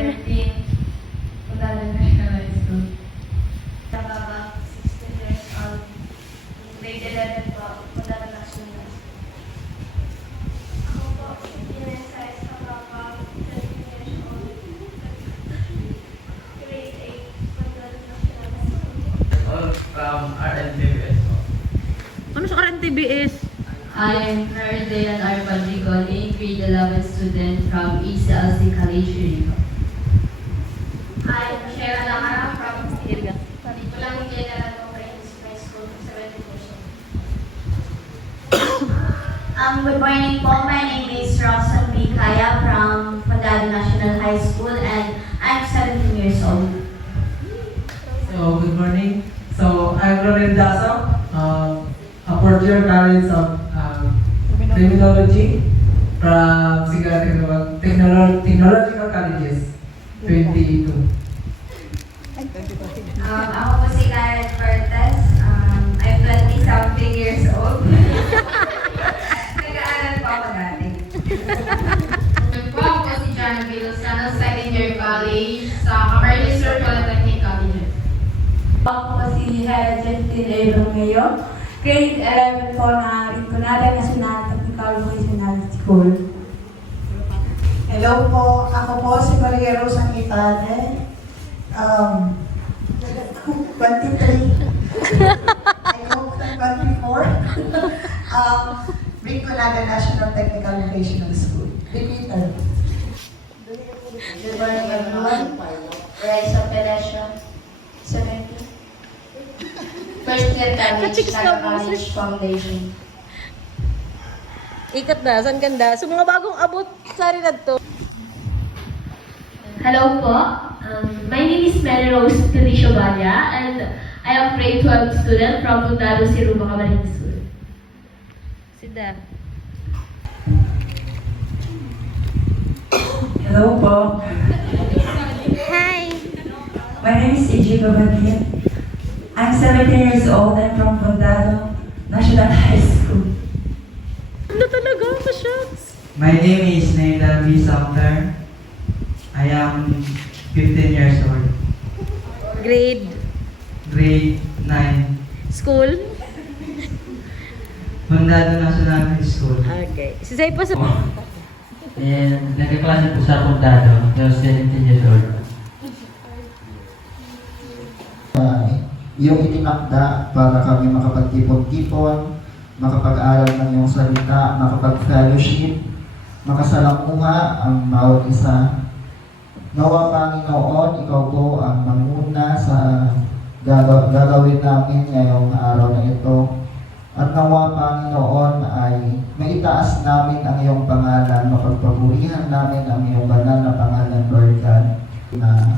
13, Punta National High School. Nababa, 16 years old. Grade 11 po, Punta National High School. Ako po, si Vanessa Escababa, 13 years old. Grade 8, Mandala National School. All from RNTBS po. Ano sa RNTBS? I'm Ferdinand R. Padrigoli, grade 11 student from ECLC College, Rico. I'm Shera Lamara from Pulang General Comprehensive High School, 17 years old. Good morning po. My name is Roxanne B. Kaya from Pandado National High School and I'm 17 years old. So, good morning. So, I'm Loren Daso, a fourth year college of Criminology from Sigara Technological Colleges, 22. Ako po si Karen Cortez. I'm 20-something years old. Nag-aaral po ako dati. Ako po si John Villasano, second year college sa Camarines Polytechnic College. Ako po si Hera Gentile Romeo, grade 11 po na Rinconada National Technical Vocational School. Hello po, ako po si Maria Rosa Itane. 23. I hope na 24. Rinconada National Technical Vocational School. Repeater. Good morning everyone. Raisa Peresha, 17. First year college, Naga College Foundation. Ikat na, saan ganda? So mga bagong abot sa rin to. Hello po. My name is Mary Rose Felicio Balla and I am grade 12 student from Puntado Siruba, Camarines School. Sida. Hello po. Hi! My name is AJ Babadia. I'm 17 years old and from Condado National High School. Ano talaga? Pa-shots! My name is Nathan B. Sumter. I am 15 years old. Grade? Grade 9. School? Mandado National High School. Okay. Si Zay po sa... And nagkaklase po sa Condado. I was 17 years old. Yung itinakda para kami makapagtipon-tipon, makapag-aral ng iyong salita, makapag-fellowship, makasalamuha ang bawat isa. Nawa Panginoon, ikaw po ang manguna sa gagawin namin ngayong araw na ito. At nawa Panginoon ay maitaas namin ang iyong pangalan, mapagpapurihan namin ang iyong banal na pangalan, Lord God, na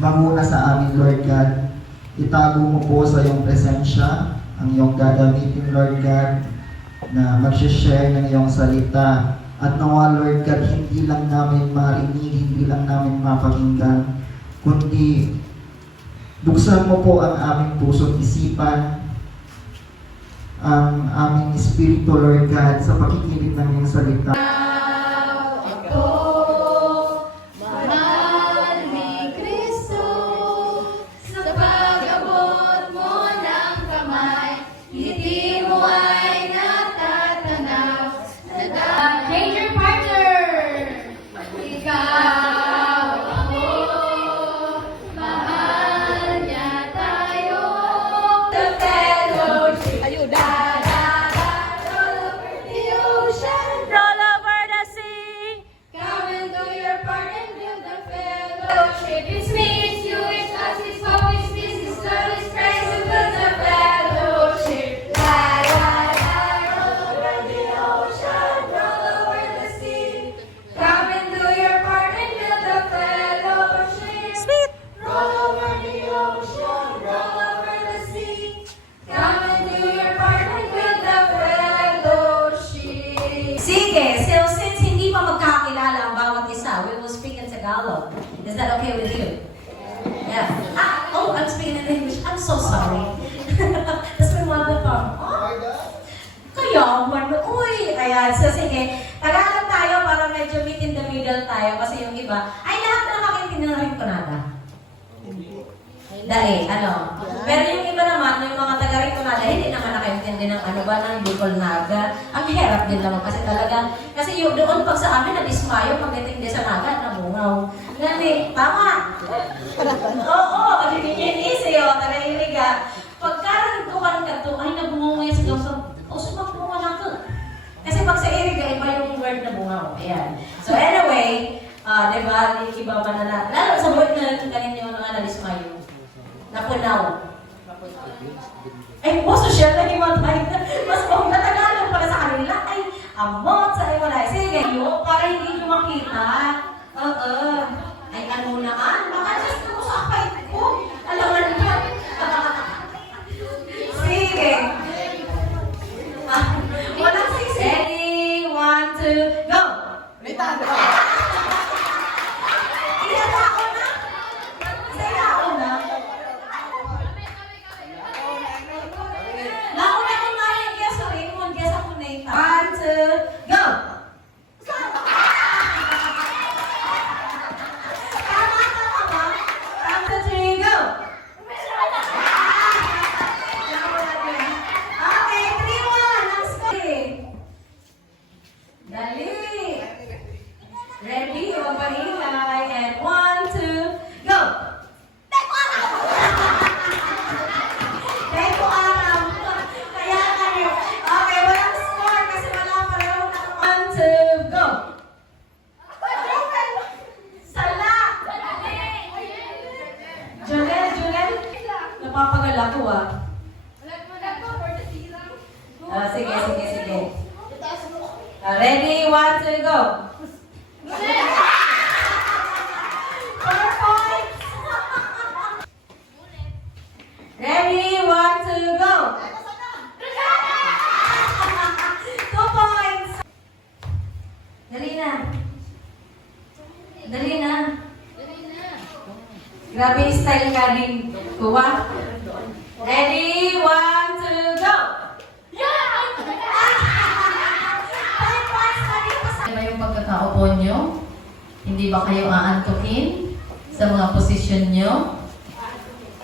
manguna sa amin, Lord God. Itago mo po sa iyong presensya ang iyong gagamitin, Lord God, na mag-share ng iyong salita. At nawa, Lord God, hindi lang namin marinig, hindi lang namin mapakinggan, kundi buksan mo po ang aming puso't isipan, ang aming espiritu, Lord God, sa pakikinig ng iyong salita. Roll over the sea! Come and do your part and build the fellowship. It's me, it's you, it's us, it's hope, it's peace, it's love, it's Christ who builds the fellowship. La la la, roll over the ocean, roll over the sea. Come and do your part and build the fellowship. Sweet! Roll over the ocean, roll over the sea. Come and do your part and build the fellowship. Sige, so since hindi pa magkakilala ang bawat isa, we will speak in Tagalog. Is that okay with you? Yeah. I'm speaking in English. I'm so sorry. Tapos may mother tongue. Kaya, uy! Ayan, so sige. Tagalog tayo para medyo meet in the middle tayo kasi yung iba, ay lahat na nakarating na Rinconada? Dahil, ano? Pero yung iba naman, yung mga taga-Rinconada, hindi naman nakaintindi ng ano ba, ng Bicol Naga. Ang hirap din naman kasi talaga. Kasi yung doon pag sa amin, na-dismayo pagdating din sa Naga, nabungaw. Gani, tama. Oo, yun easy, o, tarahiliga. Pagkarang tukan ka to, ay nabungaw ngayon sa gawsa. O, sumabungaw na to. Kasi pag sa iriga, iba yung word na bungaw. Ayan. So anyway, diba, iba pa na lalo sa word na kanina yung mga na-dismayo. Napunaw. Ay, po, social na himatay. Mas kung natagalan pala sa kanila, ay, amot sa iwalay. Sige, yun, para hindi nyo makita. Oo. Ay, ano naan? Baka just ako sa kapait ko. Alam mo niya. Sige. Walang sisi. Ready, 1, 2, go! Iyan ako na. Sige ako na. Nauna ko nga yung kaya sa Raymond, kaya sa Cuneta. 1, 2, go! Tama, tama. 1, 2, 3, go! Okay, 3-1. Ang score. Dali. Ready? Huwag maingay. And 1, 2, go! Teko alam. Kaya kayo. Okay, walang score kasi wala pa rin. 1, 2, go! Sala! Junel? Napapagal ako sige. Ready? 1, 2, go! 4 points! Ready? 1, 2, go! 2 points! Dali na. Grabe yung style ka din. Kuha. Ready? 1, 2, go! 5 points na rin. Ano ba yung pagkatao po nyo? Hindi ba kayo aantukin sa mga posisyon nyo?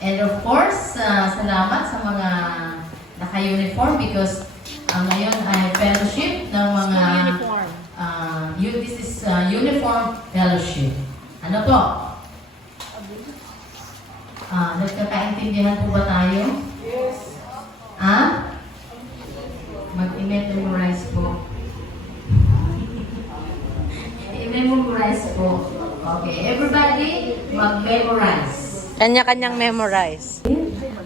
And of course, salamat sa mga naka-uniform because ngayon ay fellowship ng mga this is uniform fellowship. Ano po? Nagkakaintindihan po ba tayo? Yes. Mag-memorize po. I-memorize po. Okay, everybody, mag-memorize. Kanya-kanyang memorize.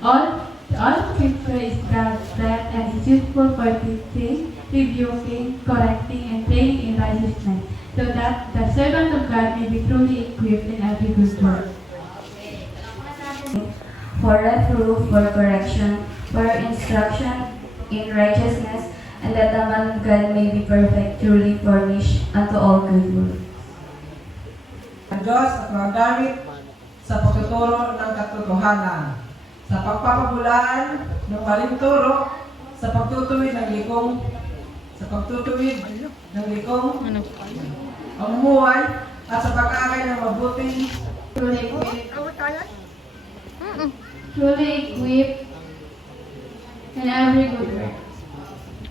All scripture is God-breathed and is useful for teaching, rebuking, correcting, and training in righteousness, so that the servant of God may be truly equipped in every good work. For reproof, for correction, for instruction in righteousness, and that the man of God may be perfect, truly furnished unto all good works. Ang Diyos at mga gamit sa pagtuturo ng katotohanan, sa pagpapabulaan ng maling turo, sa pagtutuwid ng likong, pamumuhay, at sa pag-akay ng mabuting Truly equipped in every good work.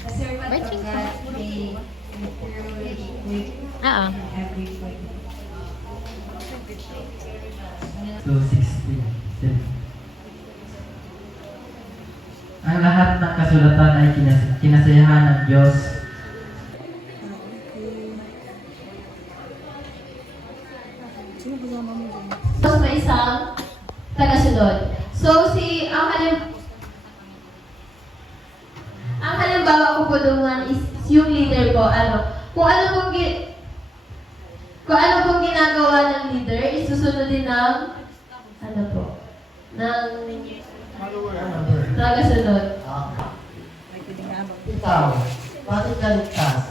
The servant of God may be truly equipped Oo. in every way. 2:16. Ang lahat ng kasulatan ay kinasayahan ng Diyos. Tapos may isang tagasunod. So, ang halimbawa ko po doon is yung leader po, kung ano pong ginagawa ng leader, isusunod din ng, ng tagasunod. ikaw. Bakit ka ligtas?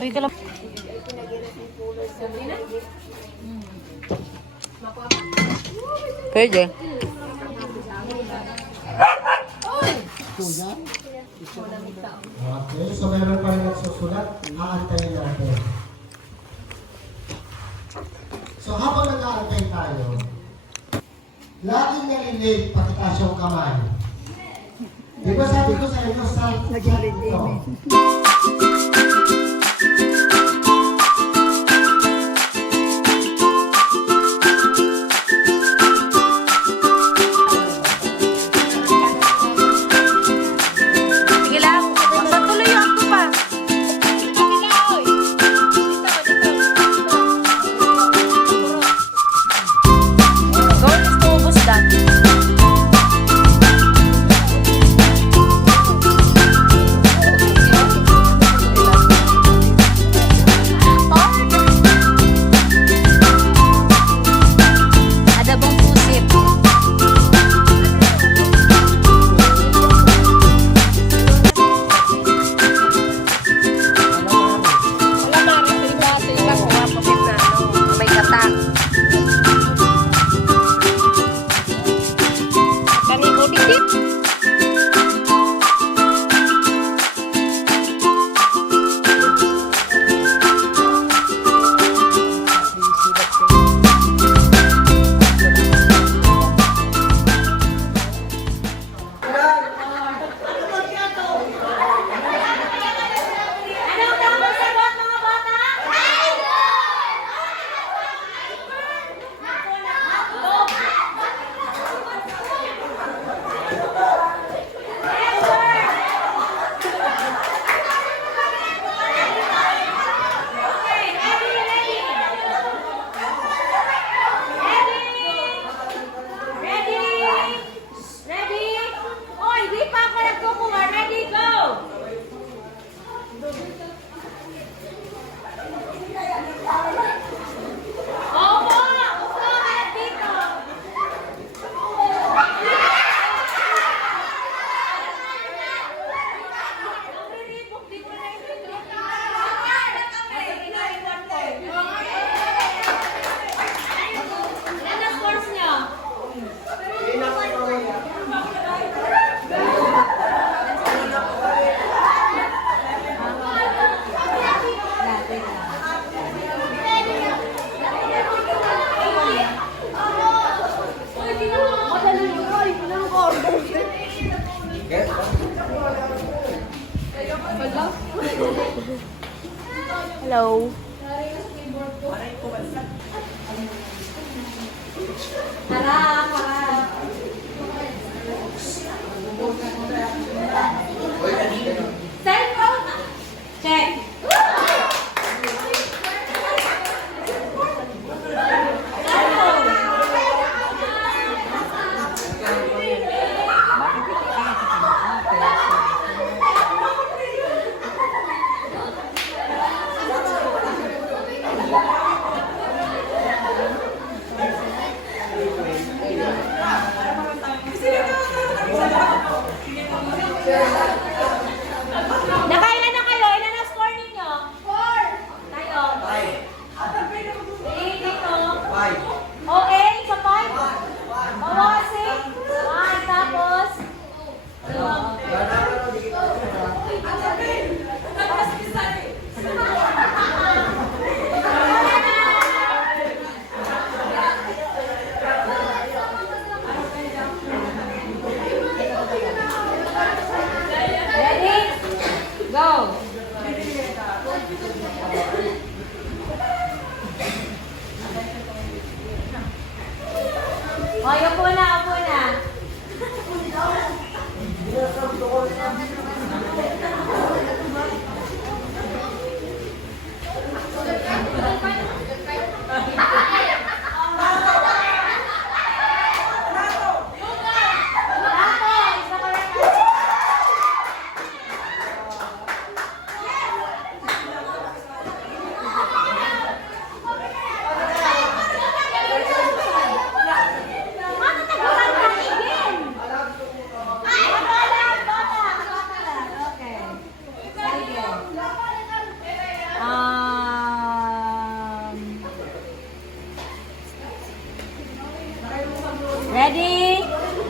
Pwede. Okay, so meron pa rin nagsusulat, aantayin natin. So habang nag-aantay tayo, laging nalilate, pakitaas yung kamay. Di ba sabi ko sa inyo, self-check ito. Sige lang. Patuloy yung ako pa. Goal is to ubos that. Adabong pusit. May kata. Kaniko dikit. Anong tamang sagot, mga bata? Ready? Oy, di pa ako nagkukuha. Ready, go! Opo! Opo! Dito! Ilan ang scores niyo? Hello. Harap, harap. Cellphone. Check. Nakailan na kayo? Ilan ang score ninyo? 4. Tayo. 5. Dito. 5. Okay, sa 5? Oo, 6. 1, tapos? 2. Ready? Go! O, upo na, upo na.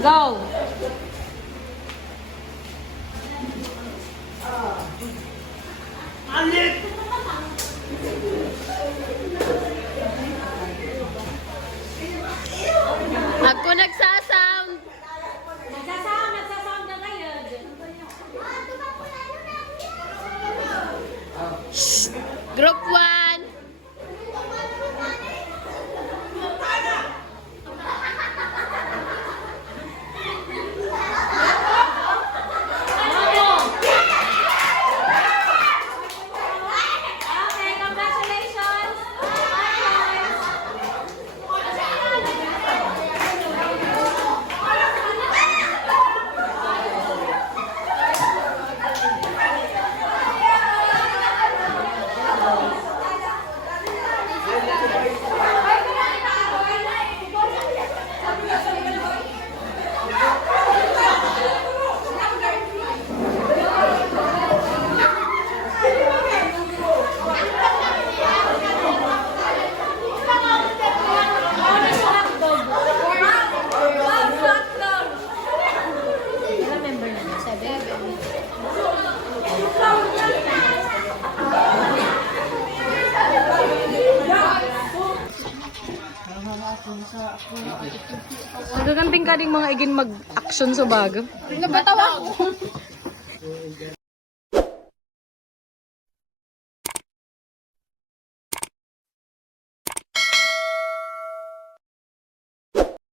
Go! Ako nagsasound. Nagsasound na ngayon. Group 1. Okay, congratulations. Nagaganting ka ding mga igin mag-action sa baga. Nabatawa ko.